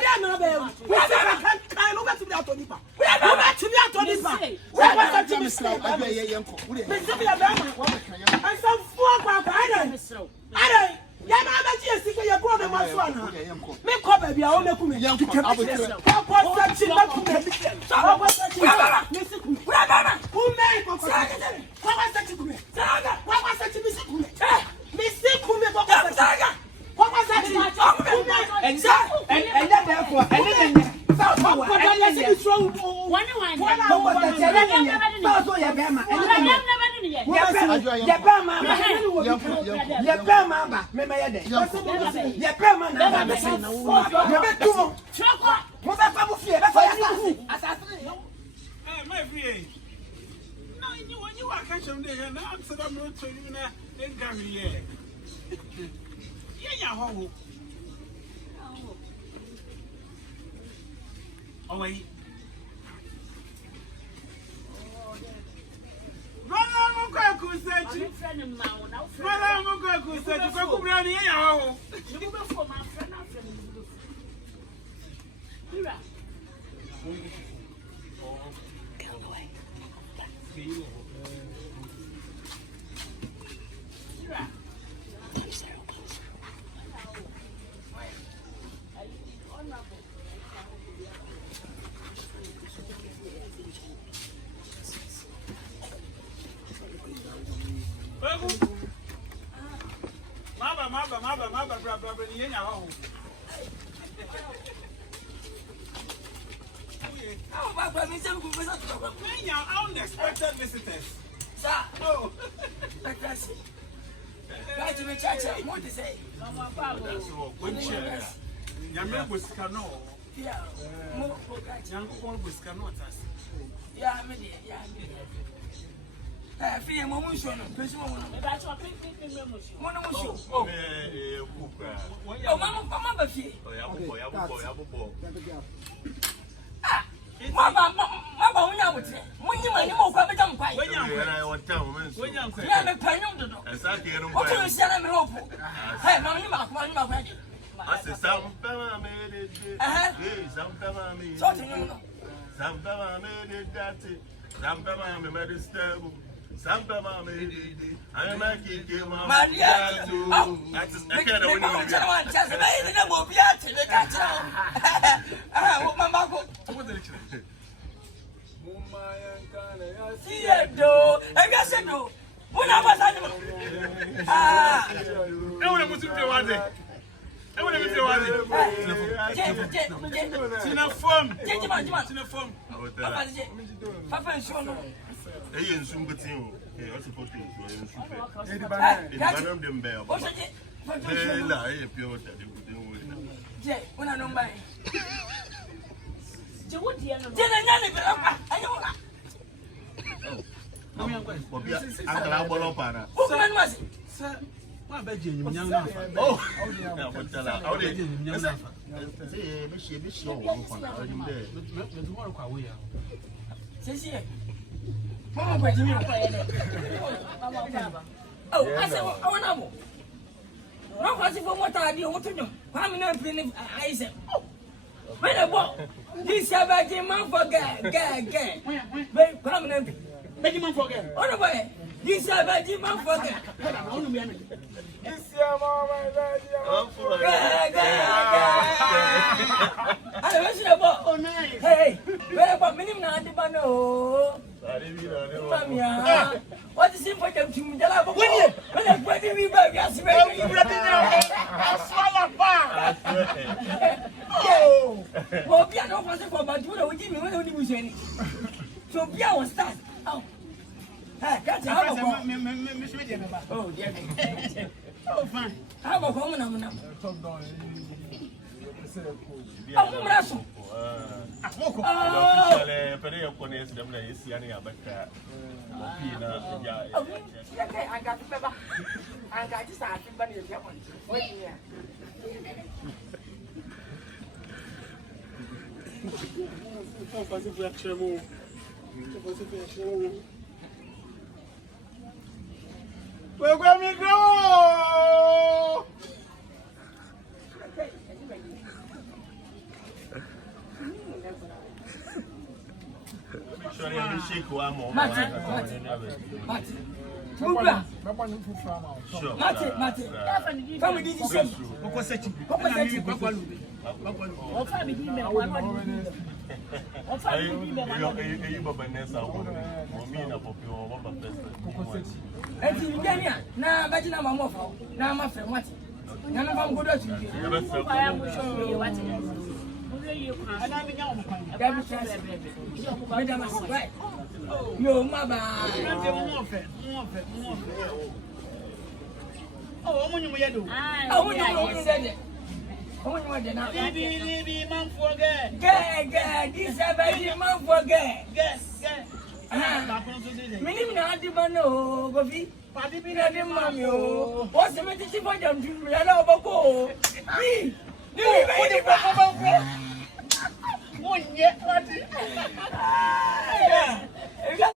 don't know about we are kind over to the Atonipa. We are not to the Atonipa. We are not to the Islam. I some four papa. I don't. Yama just see your brother was one. Make up baby, I want to come young. Unexpected visitors. Sir, no. Right to the church, what to say? Young was cano. Yeah, more young was cano. Yeah, I'm in I feel a moment, son. That's what Samba mama I am a kid, Maria. That's I can't only Hey, and soon but you also put things them bear. They lie if you're when I don't buy. Sir, my bedroom, young. Oh, how did you Mama, where do you Oh, I said, I want to know. No, I said, what I do, what to do. I'm not feeling. I said, oh, when I walk, this Saturday, man, forget. Wait, come and make him forget. On the way, this Saturday, man, forget. This your mama, I was about, oh, nice. Hey, where about minimum, not the banner. What is it for them to me? When I'm ready, we back. Oh, well, piano was for my daughter. We didn't know what was any. So, piano was start. Oh, that's how oh, dear. Oh, fine. How about home? We're going to go. sorry, I'm shake one more. Mate. Mubra. Sure. Mate. Come did you say? Na bajina mama fa na ma fe wati na na fam godo tu yo ma ba oh omunyu yedo omunyu dede omunyu de na bi man forget this about man forget minim na adi bano gobi padi bi na de mami o o se me ti for jam tu la la obako ni be